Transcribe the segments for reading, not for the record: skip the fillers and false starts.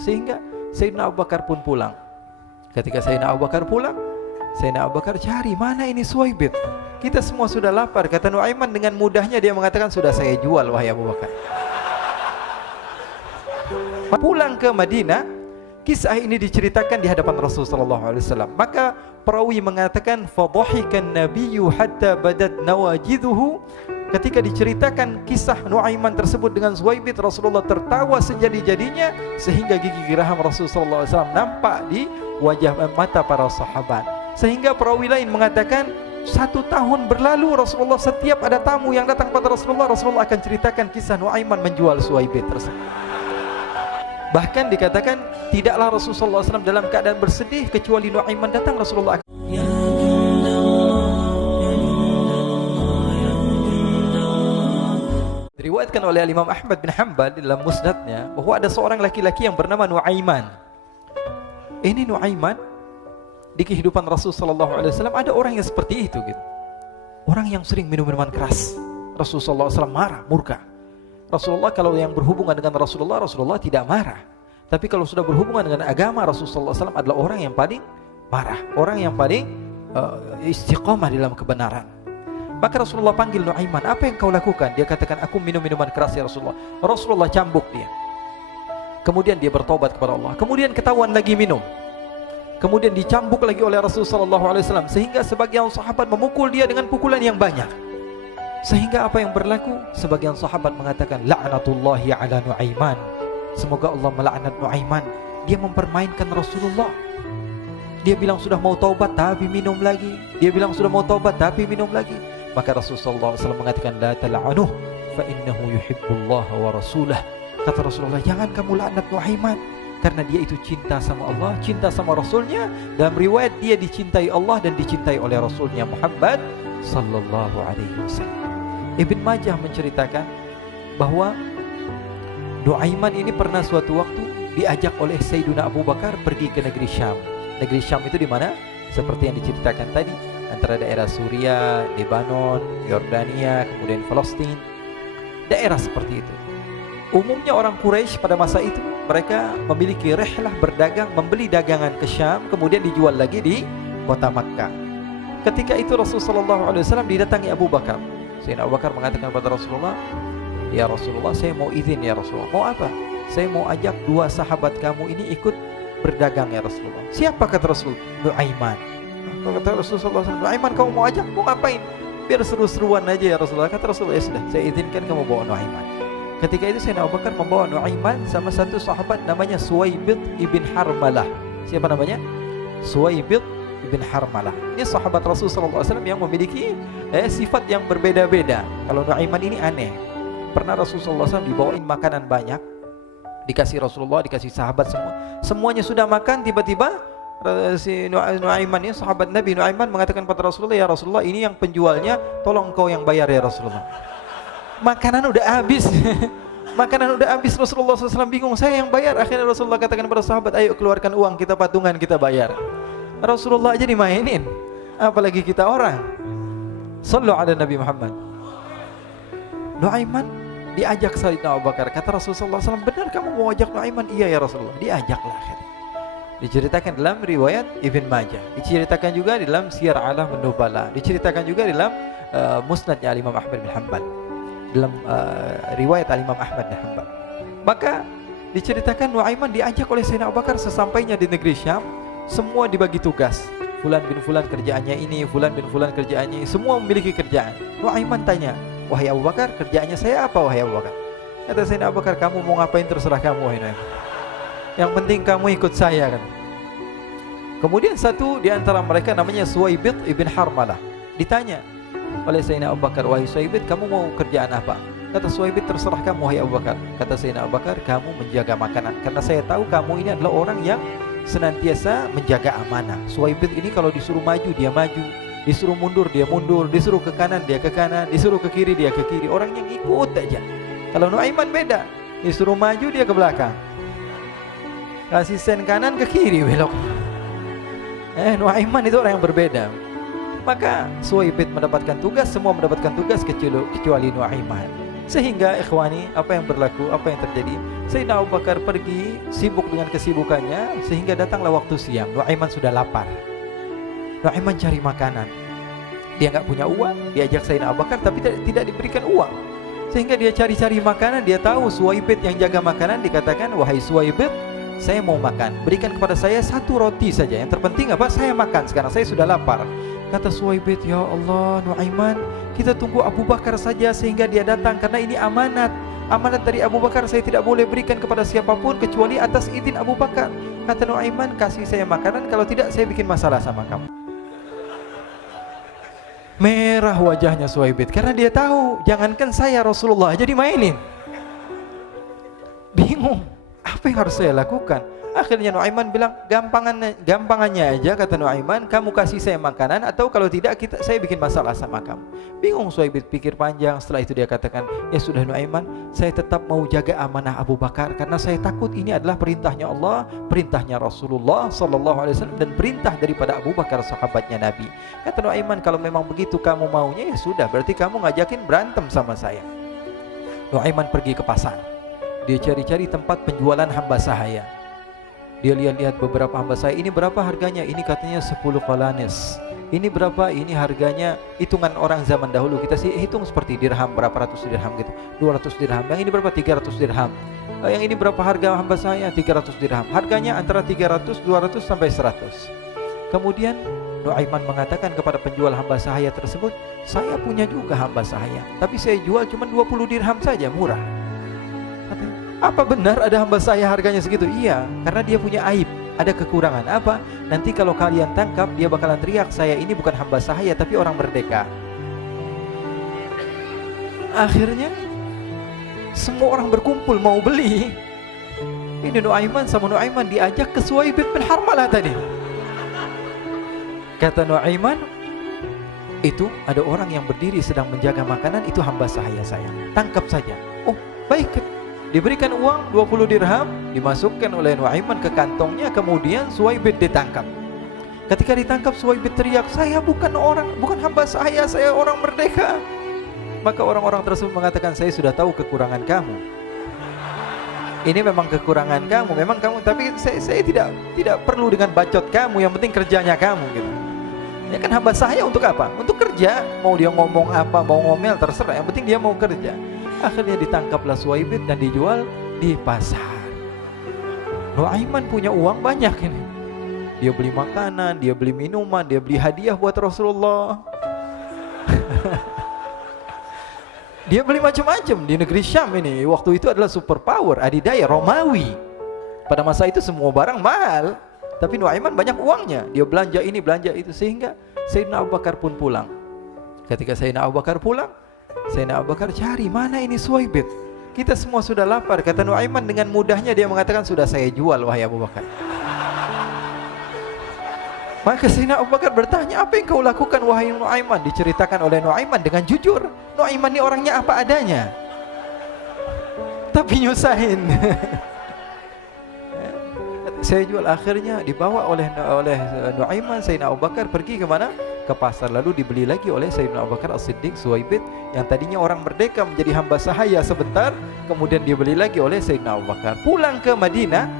Sehingga Sayyidina Abu Bakar pun pulang. Ketika Sayyidina Abu Bakar pulang, Sayyidina Abu Bakar cari, mana ini Suwaibit? Kita semua sudah lapar. Kata Nuaiman dengan mudahnya dia mengatakan, sudah saya jual wahai Abu Bakar. Pulang ke Madinah, kisah ini diceritakan di hadapan Rasulullah SAW. Maka perawi mengatakan, fadhahikan nabiyyu hatta badat nawajiduhu. Ketika diceritakan kisah Nuaiman tersebut dengan Suwaibit, Rasulullah tertawa sejadi-jadinya sehingga gigi geraham Rasulullah SAW nampak di wajah mata para sahabat. Sehingga perawi lain mengatakan 1 tahun berlalu Rasulullah setiap ada tamu yang datang pada Rasulullah, Rasulullah akan ceritakan kisah Nuaiman menjual Suwaibit tersebut. Bahkan dikatakan tidaklah Rasulullah SAW dalam keadaan bersedih kecuali Nuaiman datang, Rasulullah akan diriwayatkan oleh Imam Ahmad bin Hanbal dalam musnadnya bahwa ada seorang laki-laki yang bernama Nuaiman. Ini Nuaiman di kehidupan Rasulullah SAW ada orang yang seperti itu gitu. Orang yang sering minum minuman keras. Rasulullah SAW marah, murka. Rasulullah kalau yang berhubungan dengan Rasulullah tidak marah. Tapi kalau sudah berhubungan dengan agama, Rasulullah SAW adalah orang yang paling marah, orang yang paling istiqamah dalam kebenaran. Maka Rasulullah panggil Nuaiman, apa yang kau lakukan? Dia katakan, aku minum minuman keras ya Rasulullah. Rasulullah cambuk dia. Kemudian dia bertobat kepada Allah. Kemudian ketahuan lagi minum. Kemudian dicambuk lagi oleh Rasulullah SAW. Sehingga sebagian sahabat memukul dia dengan pukulan yang banyak. Sehingga apa yang berlaku? Sebagian sahabat mengatakan, la'natullahi ala Nuaiman. Semoga Allah melaknat Nuaiman. Dia mempermainkan Rasulullah. Dia bilang sudah mau taubat tapi minum lagi. Dia bilang sudah mau taubat tapi minum lagi. Maka Rasulullah SAW mengatakan, la tal'anuh fa innahu yuhibbullah wa rasulah. Kata Rasulullah, jangan kamu laknat Nuaiman, karena dia itu cinta sama Allah, cinta sama Rasulnya. Dalam riwayat dia dicintai Allah dan dicintai oleh Rasulnya Muhammad sallallahu alaihi wasallam. Ibn Majah menceritakan bahwa Nuaiman ini pernah suatu waktu diajak oleh Sayyidina Abu Bakar pergi ke negeri Syam. Negeri Syam itu di mana? Seperti yang diceritakan tadi, antara daerah Suriah, Lebanon, Yordania, kemudian Palestina. Daerah seperti itu. Umumnya orang Quraisy pada masa itu mereka memiliki rihlah berdagang, membeli dagangan ke Syam, kemudian dijual lagi di kota Makkah. Ketika itu Rasulullah SAW didatangi Abu Bakar. Sayyidina Abu Bakar mengatakan kepada Rasulullah, ya Rasulullah, saya mau izin ya Rasulullah. Mau apa? Saya mau ajak 2 sahabat kamu ini ikut berdagang ya Rasulullah. Siapa kata Rasul? Nuaiman. Kata Rasulullah SAW, Nuaiman kamu mau ajak? Mau ngapain? Biar seru-seruan aja ya Rasulullah. Kata Rasulullah, ya sudah, saya izinkan kamu bawa Nuaiman. Ketika itu Sayyidina Abu Bakar membawa Nuaiman sama satu sahabat namanya Suwaibit ibn Harmalah. Siapa namanya? Suwaibit ibn Harmalah. Ini sahabat Rasulullah SAW yang memiliki sifat yang berbeda-beda. Kalau Nuaiman ini aneh. Pernah Rasulullah SAW dibawain makanan banyak, dikasih Rasulullah, dikasih sahabat semua. Semuanya sudah makan, tiba-tiba si Nuaiman ini, sahabat Nabi Nuaiman mengatakan kepada Rasulullah, ya Rasulullah, ini yang penjualnya, tolong kau yang bayar ya Rasulullah. Makanan udah habis. Makanan udah habis, Rasulullah SAW bingung, saya yang bayar. Akhirnya Rasulullah katakan kepada sahabat, ayo keluarkan uang, kita patungan, kita bayar. Rasulullah aja dimainin, apalagi kita orang. Sallu ala Nabi Muhammad. Nuaiman diajak Sayyidina Abu Bakar. Kata Rasulullah SAW, benar kamu mau ajak Nuaiman? Iya ya Rasulullah. Diajaklah akhirnya. Diceritakan dalam riwayat Ibn Majah, diceritakan juga di dalam Siyar A'lam Nubala, diceritakan juga di dalam musnadnya Imam Ahmad bin Hanbal, dalam riwayat Imam Ahmad bin Hanbal. Maka diceritakan Nuaiman diajak oleh Sayyidina Abu Bakar. Sesampainya di negeri Syam, semua dibagi tugas. Fulan bin Fulan kerjaannya ini, Fulan bin Fulan kerjaannya ini, semua memiliki kerjaan. Nuaiman tanya, wahai Abu Bakar, kerjaannya saya apa wahai Abu Bakar? Kata Sayyidina Abu Bakar, kamu mau ngapain terserah kamu wahai Nuaiman. Yang penting kamu ikut saya kan. Kemudian satu di antara mereka namanya Suwaibit ibn Harmalah ditanya oleh Sayyidina Abu Bakar, wahai Suwaibit, kamu mau kerjaan apa? Kata Suwaibit, terserah kamu wahai Abu Bakar. Kata Sayyidina Abu Bakar, kamu menjaga makanan, karena saya tahu kamu ini adalah orang yang senantiasa menjaga amanah. Suwaibit ini kalau disuruh maju dia maju, disuruh mundur dia mundur, disuruh ke kanan dia ke kanan, disuruh ke kiri dia ke kiri. Orang yang ikut aja. Kalau Nuaiman beda, disuruh maju dia ke belakang, kasih sen kanan ke kiri belok. Nuaiman itu orang yang berbeda. Maka Suwaibit mendapatkan tugas, semua mendapatkan tugas kecuali Nuaiman. Sehingga ikhwani, apa yang berlaku, apa yang terjadi? Sayyidina Abu Bakar pergi sibuk dengan kesibukannya sehingga datanglah waktu siang. Nuaiman sudah lapar. Nuaiman cari makanan. Dia nggak punya uang, diajak Sayyidina Abu Bakar tapi tidak diberikan uang. Sehingga dia cari-cari makanan, dia tahu Suwaibit yang jaga makanan, dikatakan, "Wahai Suwaibit, saya mau makan. Berikan kepada saya 1 roti saja. Yang terpenting apa? Saya makan sekarang, saya sudah lapar." Kata Suwaibit, "Ya Allah, Nuaiman, kita tunggu Abu Bakar saja sehingga dia datang karena ini amanat. Amanat dari Abu Bakar, saya tidak boleh berikan kepada siapapun kecuali atas izin Abu Bakar." Kata Nuaiman, "Kasih saya makanan, kalau tidak saya bikin masalah sama kamu." Merah wajahnya Suwaibit karena dia tahu jangankan saya, Rasulullah aja dimainin. Bingung, apa yang harus saya lakukan? Akhirnya Nuaiman bilang, gampangannya aja, kata Nuaiman, kamu kasih saya makanan atau kalau tidak saya bikin masalah sama kamu. Bingung Suwaibit, pikir panjang. Setelah itu dia katakan, "Ya sudah Nuaiman, saya tetap mau jaga amanah Abu Bakar karena saya takut ini adalah perintahnya Allah, perintahnya Rasulullah sallallahu alaihi wasallam dan perintah daripada Abu Bakar sahabatnya Nabi." Kata Nuaiman, "Kalau memang begitu kamu maunya, ya sudah, berarti kamu ngajakin berantem sama saya." Nuaiman pergi ke pasar. Dia cari-cari tempat penjualan hamba sahaya. Dia lihat-lihat beberapa hamba sahaya. Ini berapa harganya? Ini katanya 10 qalanis. Ini berapa? Ini harganya hitungan orang zaman dahulu. Kita sih hitung seperti dirham, berapa ratus dirham gitu. 200 dirham. Yang ini berapa? 300 dirham. Yang ini berapa harga hamba sahaya? 300 dirham. Harganya antara 300, 200 sampai 100. Kemudian Nuaiman mengatakan kepada penjual hamba sahaya tersebut, "Saya punya juga hamba sahaya, tapi saya jual cuma 20 dirham saja, murah." "Apa benar ada hamba saya harganya segitu?" "Iya, karena dia punya aib, ada kekurangan." "Apa?" "Nanti kalau kalian tangkap, dia bakalan teriak, saya ini bukan hamba sahaya tapi orang merdeka." Akhirnya semua orang berkumpul mau beli. Ini Nuaiman sama Nuaiman diajak ke Suwaibit bin Harmalah tadi. Kata Nuaiman, "Itu ada orang yang berdiri sedang menjaga makanan, itu hamba sahaya saya, tangkap saja." "Oh baik." Diberikan uang 20 dirham, dimasukkan oleh Nuaiman ke kantongnya, kemudian Suwaibit ditangkap. Ketika ditangkap, Suwaibit teriak, "Saya bukan hamba saya orang merdeka." Maka orang-orang tersebut mengatakan, "Saya sudah tahu kekurangan kamu. Ini memang kekurangan kamu, memang kamu, tapi saya tidak perlu dengan bacot kamu, yang penting kerjanya kamu gitu. Ya kan hamba saya untuk apa? Untuk kerja, mau dia ngomong apa, mau ngomel terserah, yang penting dia mau kerja." Akhirnya ditangkaplah Suwaibit dan dijual di pasar. Nuaiman punya uang banyak ini. Dia beli makanan, dia beli minuman, dia beli hadiah buat Rasulullah. Dia beli macam-macam di negeri Syam ini. Waktu itu adalah superpower, adidaya Romawi. Pada masa itu semua barang mahal, tapi Nuaiman banyak uangnya. Dia belanja ini, belanja itu, sehingga Sayyidina Abu Bakar pun pulang. Ketika Sayyidina Abu Bakar pulang, Sayyidina Abu Bakar cari, "Mana ini Suwaibit? Kita semua sudah lapar." Kata Nuaiman dengan mudahnya dia mengatakan, "Sudah saya jual wahai Abu Bakar." Maka Sayyidina Abu Bakar bertanya, "Apa yang kau lakukan wahai Nuaiman?" Diceritakan oleh Nuaiman dengan jujur. Nuaiman ini orangnya apa adanya, tapi nyusahin. Saya jual. Akhirnya dibawa oleh Nuaiman, Sayyidina Abu Bakar pergi ke mana? Ke pasar. Lalu dibeli lagi oleh Sayyidina Abu Bakar As-Siddiq Suwaibit yang tadinya orang merdeka menjadi hamba sahaya sebentar, kemudian dibeli lagi oleh Sayyidina Abu Bakar. Pulang ke Madinah,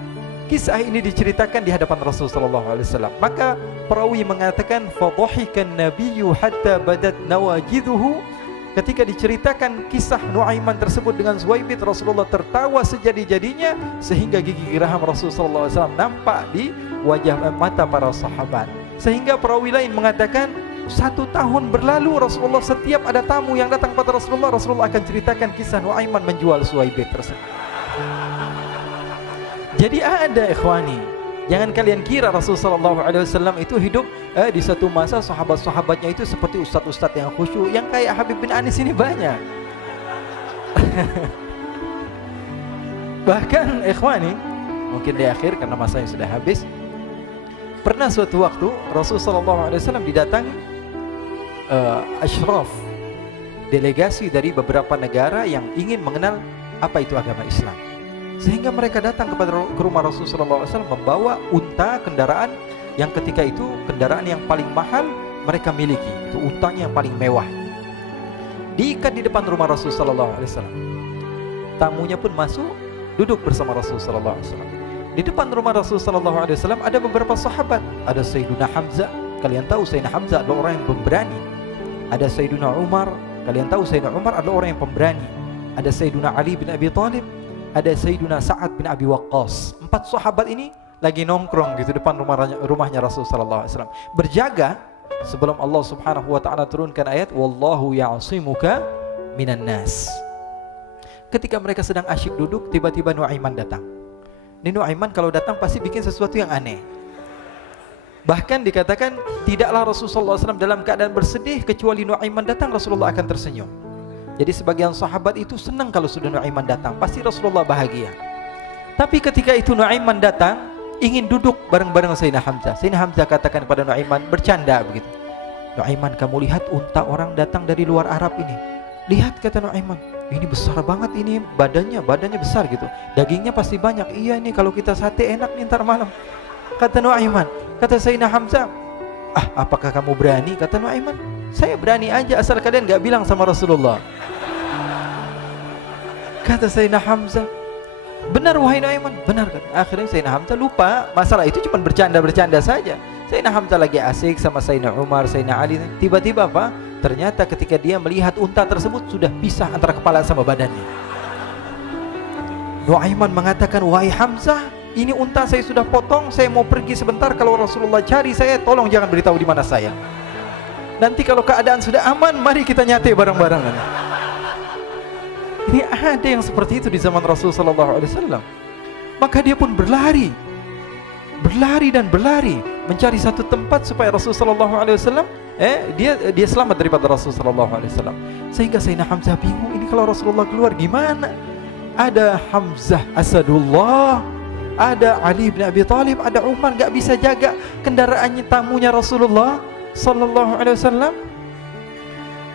kisah ini diceritakan di hadapan Rasulullah sallallahu alaihi wasallam. Maka perawi mengatakan, "Fadhahikan nabiyyu hatta badat nawajiduhu." Ketika diceritakan kisah Nuaiman tersebut dengan Suwaibit, Rasulullah tertawa sejadi-jadinya sehingga gigi geraham Rasulullah sallallahu alaihi wasallam nampak di wajah mata para sahabat. Sehingga perawi lain mengatakan 1 tahun berlalu Rasulullah, setiap ada tamu yang datang kepada Rasulullah akan ceritakan kisah Nuaiman menjual Suwaibit tersebut. Jadi ada ikhwani, jangan kalian kira Rasulullah SAW itu hidup di satu masa sahabat-sahabatnya itu seperti ustadz-ustadz yang khusyuk, yang kayak Habib bin Anis ini banyak. Bahkan ikhwani, mungkin di akhir karena masanya sudah habis, pernah suatu waktu Rasulullah SAW didatangi asyraf, delegasi dari beberapa negara yang ingin mengenal apa itu agama Islam. Sehingga mereka datang ke rumah Rasulullah SAW membawa unta, kendaraan yang ketika itu kendaraan yang paling mahal mereka miliki. Itu untanya yang paling mewah. Diikat di depan rumah Rasulullah SAW. Tamunya pun masuk, duduk bersama Rasul sallallahu alaihi wasallam. Di depan rumah Rasul sallallahu alaihi wasallam ada beberapa sahabat. Ada Sayyiduna Hamzah. Kalian tahu Sayyidina Hamzah adalah orang yang pemberani. Ada Sayyiduna Umar. Kalian tahu Sayyidina Umar adalah orang yang pemberani. Ada Sayyiduna Ali bin Abi Thalib. Ada Sayyiduna Sa'ad bin Abi Waqqas. 4 sahabat ini lagi nongkrong gitu depan rumahnya Rasul sallallahu alaihi wasallam, berjaga sebelum Allah Subhanahu wa taala turunkan ayat wallahu ya'simuka minan nas. Ketika mereka sedang asyik duduk, tiba-tiba Nuaiman datang. Ini Nuaiman kalau datang pasti bikin sesuatu yang aneh. Bahkan dikatakan tidaklah Rasulullah SAW dalam keadaan bersedih, kecuali Nuaiman datang Rasulullah akan tersenyum. Jadi sebagian sahabat itu senang kalau sudah Nuaiman datang, pasti Rasulullah bahagia. Tapi ketika itu Nuaiman datang, ingin duduk bareng-bareng Sayyidina Hamzah. Sayyidina Hamzah katakan kepada Nuaiman, bercanda begitu. Nuaiman, kamu lihat unta orang datang dari luar Arab ini. Lihat, kata Nuaiman, ini besar banget, ini badannya besar gitu. Dagingnya pasti banyak. Iya, ini kalau kita sate enak nih ntar malam. Kata Nuaiman. Kata Sayyidina Hamzah, apakah kamu berani? Kata Nuaiman, saya berani aja asal kalian gak bilang sama Rasulullah. Kata Sayyidina Hamzah, benar wahai Nuaiman, benar kan? Akhirnya Sayyidina Hamzah lupa masalah itu, cuma bercanda-bercanda saja. Sayyidina Hamzah lagi asik sama Sayyidina Umar, Sayyidina Ali. Tiba-tiba apa? Ternyata ketika dia melihat unta tersebut sudah pisah antara kepala sama badannya. Nuaiman mengatakan, wahai Hamzah, ini unta saya sudah potong, saya mau pergi sebentar. Kalau Rasulullah cari saya, tolong jangan beritahu di mana saya. Nanti kalau keadaan sudah aman, mari kita nyate bareng-barengan. Ini ada yang seperti itu di zaman Rasul sallallahu alaihi wasallam. Maka dia pun berlari dan berlari mencari satu tempat supaya Rasul sallallahu alaihi wasallam dia selamat daripada Rasul sallallahu alaihi wasallam. Sehingga Sayyidina Hamzah bingung, ini kalau Rasulullah keluar gimana? Ada Hamzah Asadullah, ada Ali bin Abi Thalib, ada Umar, gak bisa jaga kendaraannya tamunya Rasulullah sallallahu alaihi wasallam.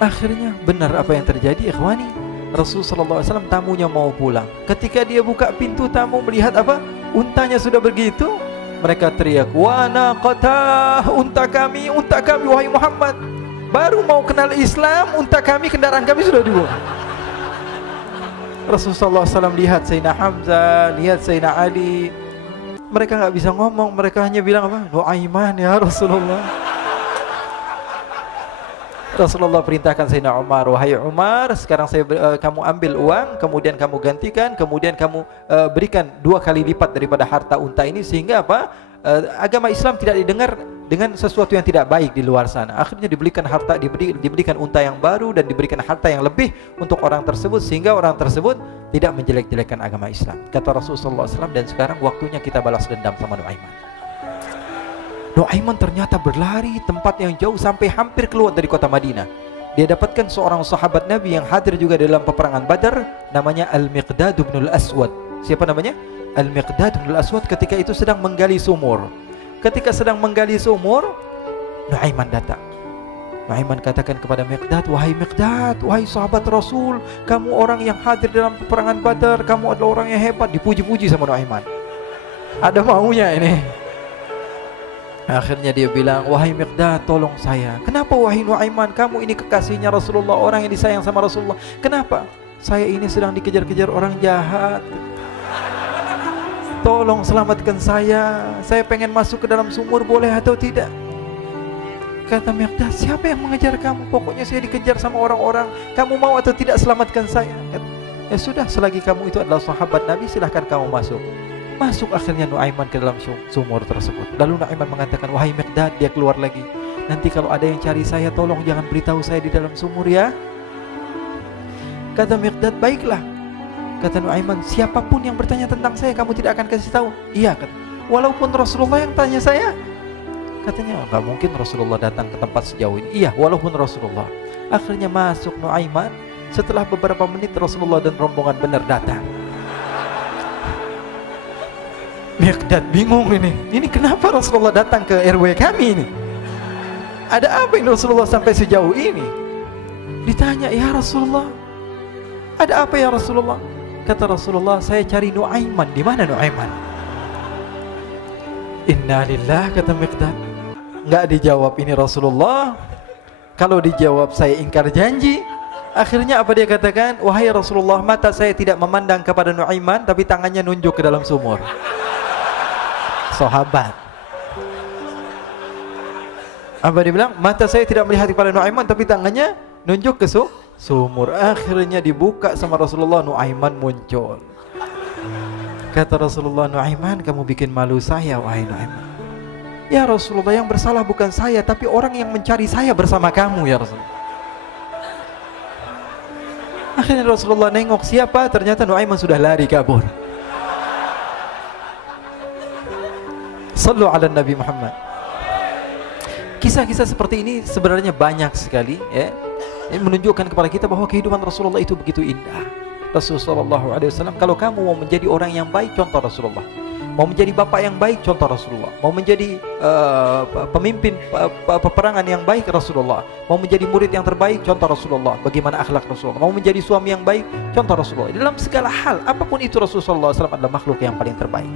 Akhirnya benar apa yang terjadi, ikhwani. Rasul sallallahu alaihi wasallam tamunya mau pulang. Ketika dia buka pintu tamu melihat apa? Untanya sudah begitu. Mereka teriak, "Wa naqata, unta kami wahai Muhammad. Baru mau kenal Islam, unta kami, kendaraan kami sudah dibawa." Rasul sallallahu alaihi wasallam lihat Sayyidina Hamzah, lihat Sayyidina Ali. Mereka enggak bisa ngomong, mereka hanya bilang apa? Nuaiman ya Rasulullah. Rasulullah perintahkan Sayyidina Umar, wahai Umar, sekarang kamu ambil uang, kemudian kamu gantikan, kemudian kamu berikan 2 kali lipat daripada harta unta ini, sehingga apa? Agama Islam tidak didengar dengan sesuatu yang tidak baik di luar sana. Akhirnya diberikan harta, diberikan unta yang baru dan diberikan harta yang lebih untuk orang tersebut, sehingga orang tersebut tidak menjelek-jelekan agama Islam. Kata Rasulullah SAW, dan sekarang waktunya kita balas dendam sama Nuaiman. Nuaiman ternyata berlari tempat yang jauh sampai hampir keluar dari kota Madinah. Dia dapatkan seorang sahabat Nabi yang hadir juga dalam peperangan Badar, namanya Al-Miqdad bin Al-Aswad. Siapa namanya? Al-Miqdad bin Al-Aswad ketika itu sedang menggali sumur. Ketika sedang menggali sumur, Nuaiman datang. Nuaiman katakan kepada Miqdad, wahai Miqdad, wahai sahabat Rasul, kamu orang yang hadir dalam peperangan Badar, kamu adalah orang yang hebat. Dipuji-puji sama Nuaiman. Ada maunya ini. Akhirnya dia bilang, wahai Miqdad, tolong saya. Kenapa wahai Nuaiman? Kamu ini kekasihnya Rasulullah, orang yang disayang sama Rasulullah. Kenapa? Saya ini sedang dikejar-kejar orang jahat. Tolong selamatkan saya. Saya pengen masuk ke dalam sumur, boleh atau tidak? Kata Miqdad, siapa yang mengejar kamu? Pokoknya saya dikejar sama orang-orang. Kamu mau atau tidak selamatkan saya? Ya sudah, selagi kamu itu adalah sahabat Nabi, silahkan kamu masuk. Masuk akhirnya Nuaiman ke dalam sumur tersebut. Lalu Nuaiman mengatakan, wahai Miqdad, dia keluar lagi. Nanti kalau ada yang cari saya, tolong jangan beritahu saya di dalam sumur ya. Kata Miqdad, baiklah. Kata Nuaiman, siapapun yang bertanya tentang saya, kamu tidak akan kasih tahu. Iya, kata. Walaupun Rasulullah yang tanya saya. Katanya, enggak mungkin Rasulullah datang ke tempat sejauh ini. Iya, walaupun Rasulullah. Akhirnya masuk Nuaiman. Setelah beberapa menit Rasulullah dan rombongan benar datang. Miqdad bingung ini. Ini kenapa Rasulullah datang ke RW kami ini? Ada apa ini Rasulullah sampai sejauh ini? Ditanya, ya Rasulullah, ada apa ya Rasulullah? Kata Rasulullah, saya cari Nuaiman. Di mana Nuaiman? Innalillah, kata Miqdad. Enggak dijawab ini Rasulullah. Kalau dijawab saya ingkar janji. Akhirnya apa dia katakan? Wahai Rasulullah, mata saya tidak memandang kepada Nuaiman, tapi tangannya nunjuk ke dalam sumur. Sahabat. Apa dia bilang? Mata saya tidak melihat kepada Nuaiman, tapi tangannya nunjuk ke sumur. Akhirnya dibuka sama Rasulullah, Nuaiman muncul. Kata Rasulullah, Nuaiman, kamu bikin malu saya, wahai Nuaiman. Ya Rasulullah, yang bersalah bukan saya, tapi orang yang mencari saya bersama kamu, ya Rasulullah. Akhirnya Rasulullah nengok, siapa? Ternyata Nuaiman sudah lari kabur. Sallu ala Nabi Muhammad. Kisah-kisah seperti ini sebenarnya banyak sekali, ya. Ini menunjukkan kepada kita bahwa kehidupan Rasulullah itu begitu indah. Rasulullah SAW, kalau kamu mau menjadi orang yang baik, contoh Rasulullah. Mau menjadi bapak yang baik, contoh Rasulullah. Mau menjadi pemimpin peperangan yang baik, Rasulullah. Mau menjadi murid yang terbaik, contoh Rasulullah. Bagaimana akhlak Rasulullah. Mau menjadi suami yang baik, contoh Rasulullah. Dalam segala hal, apapun itu, Rasulullah SAW adalah makhluk yang paling terbaik.